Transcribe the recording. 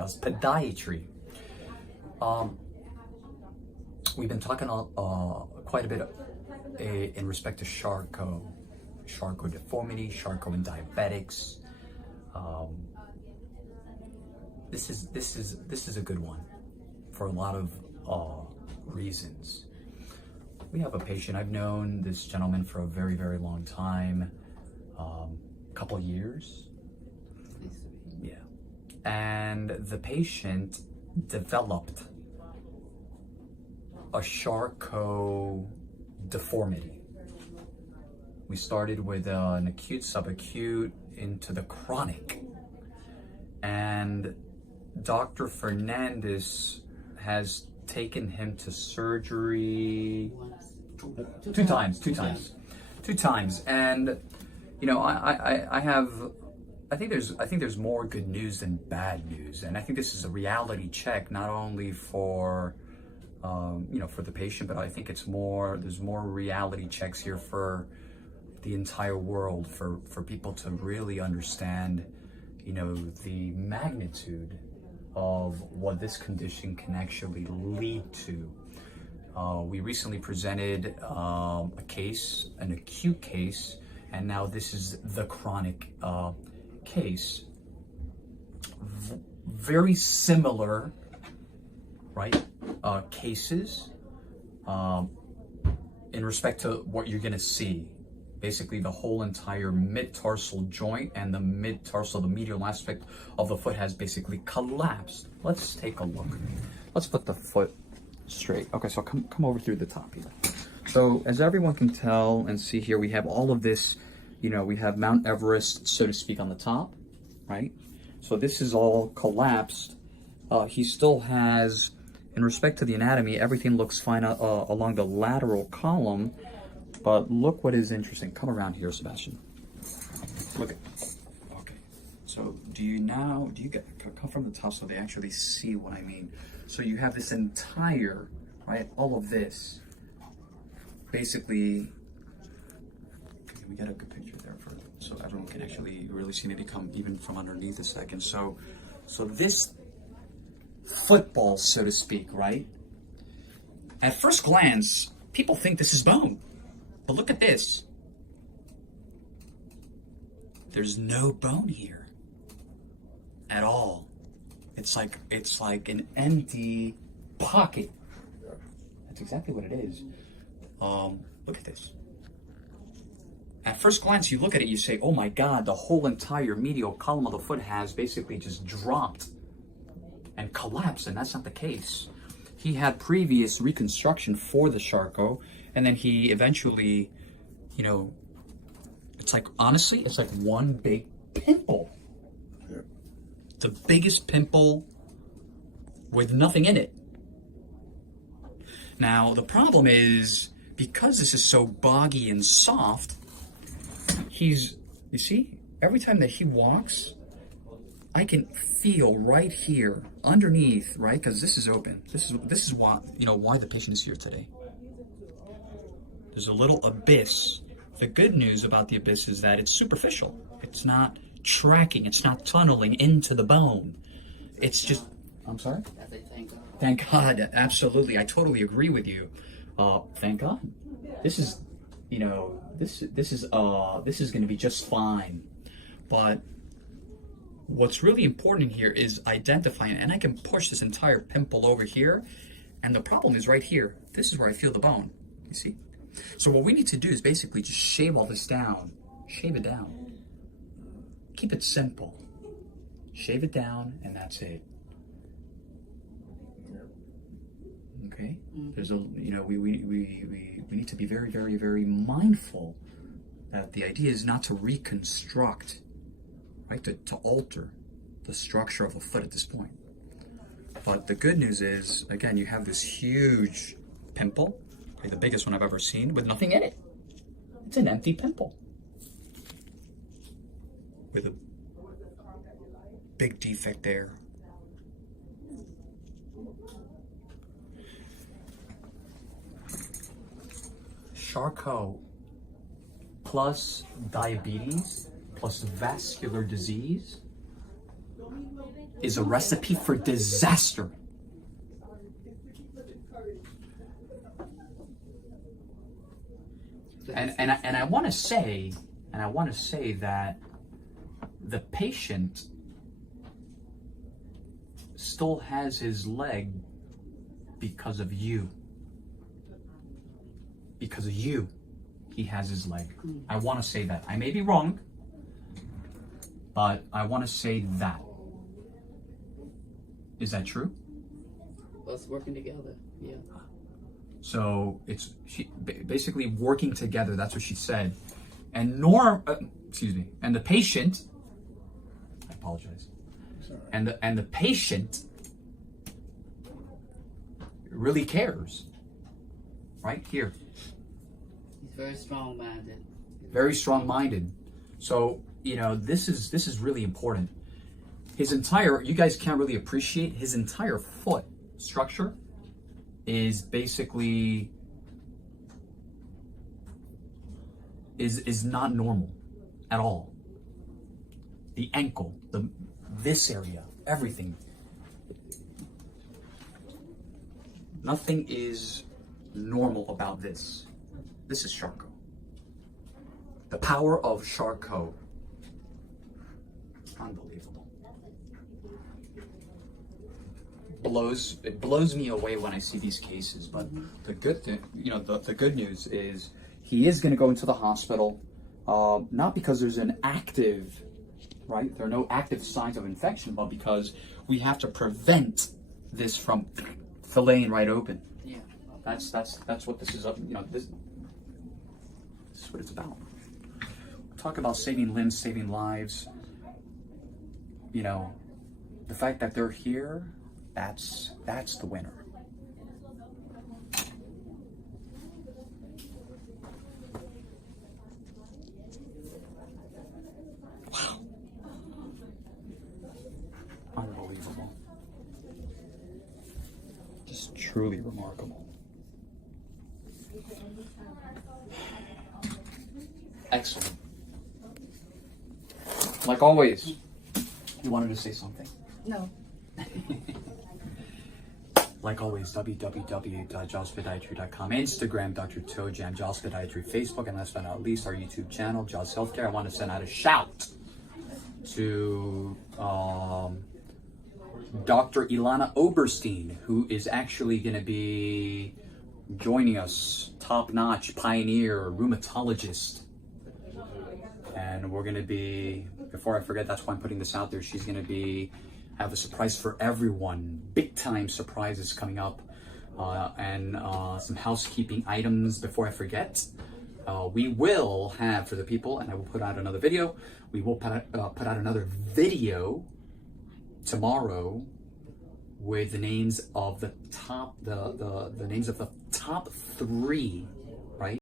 podiatry. We've been talking quite a bit in respect to Charcot deformity, Charcot in diabetics. This is a good one for a lot of reasons. We have a patient. I've known this gentleman for a very, very long time, couple of years. Yeah, and the patient developed a Charcot deformity. We started with an acute, subacute, into the chronic. And Dr. Fernandez has taken him to surgery two times. And you know, I think there's more good news than bad news. And I think this is a reality check, not only for for the patient, but I think there's more reality checks here for the entire world, for people to really understand, the magnitude of what this condition can actually lead to. We recently presented a case, an acute case, and now this is the chronic case. Very similar, right? Cases in respect to what you're going to see. Basically, the whole entire mid-tarsal joint and the mid-tarsal, the medial aspect of the foot has basically collapsed. Let's take a look. Let's put the foot straight. Okay, so come over through the top here. So as everyone can tell and see here, we have all of this, we have Mount Everest, so to speak, on the top, right? So this is all collapsed. He still has, in respect to the anatomy, everything looks fine along the lateral column. But look what is interesting. Come around here, Sebastian. Look at. Okay. So do you come from the top so they actually see what I mean? So you have this entire, right? All of this. Basically, can we get a good picture there so everyone can actually really see, maybe come even from underneath a second. So this football, so to speak, right? At first glance, people think this is bone. But look at this. There's no bone here at all. It's like an empty pocket. That's exactly what it is. Look at this. At first glance, you look at it, you say, oh my God, the whole entire medial column of the foot has basically just dropped and collapsed, and that's not the case. He had previous reconstruction for the Charcot, and then he eventually, it's like one big pimple. Yeah. The biggest pimple with nothing in it. Now, the problem is, because this is so boggy and soft, you see, every time that he walks, I can feel right here underneath, right? Because this is open. This is why, why the patient is here today. There's a little abyss. The good news about the abyss is that it's superficial. It's not tracking. It's not tunneling into the bone. It's just, I'm sorry? Thank God. Thank God. Absolutely. I totally agree with you. Thank God. This is, this is going to be just fine. But what's really important here is identifying, and I can push this entire pimple over here, and the problem is right here. This is where I feel the bone. You see? So what we need to do is basically just shave all this down. Shave it down. Keep it simple. Shave it down, and that's it. Okay? There's we need to be very, very, very mindful that the idea is not to reconstruct, right? To alter the structure of a foot at this point. But the good news is, again, you have this huge pimple. The biggest one I've ever seen, with nothing in it. It's an empty pimple with a big defect there. Charcot plus diabetes plus vascular disease is a recipe for disaster. And I want to say that the patient still has his leg because of you. Because of you, he has his leg. I want to say that. I may be wrong, but I want to say that. Is that true? Us working together, yeah. So it's basically working together. That's what she said. And and the patient. I apologize. And the patient really cares. Right here. He's very strong-minded. Very strong-minded. So this is really important. You guys can't really appreciate his entire foot structure is basically is not normal at all. The ankle, this area, everything. Nothing is normal about this. This is Charcot. The power of Charcot. Unbelievable. It blows me away when I see these cases. But the good thing, the good news is he is going to go into the hospital, not because there's an active, right? There are no active signs of infection, but because we have to prevent this from filleting right open. Yeah. That's what this is. This is what it's about. Talk about saving limbs, saving lives. The fact that they're here, that's the winner. Wow. Unbelievable. Just truly remarkable. Excellent. Like always, you wanted to say something? No. Like always, www.jawspediatry.com, Instagram, Dr. Toe Jam, Jaws Podiatry, Facebook, and last but not least, our YouTube channel, Jaws Healthcare. I want to send out a shout to Dr. Ilana Oberstein, who is actually going to be joining us, top-notch pioneer rheumatologist. And we're going to be, before I forget, that's why I'm putting this out there, she's going to have a surprise for everyone. Big time surprises coming up. And some housekeeping items before I forget. We will have, for the people, and I will put out another video, we will put out another video tomorrow with the names of the top, the names of the top 3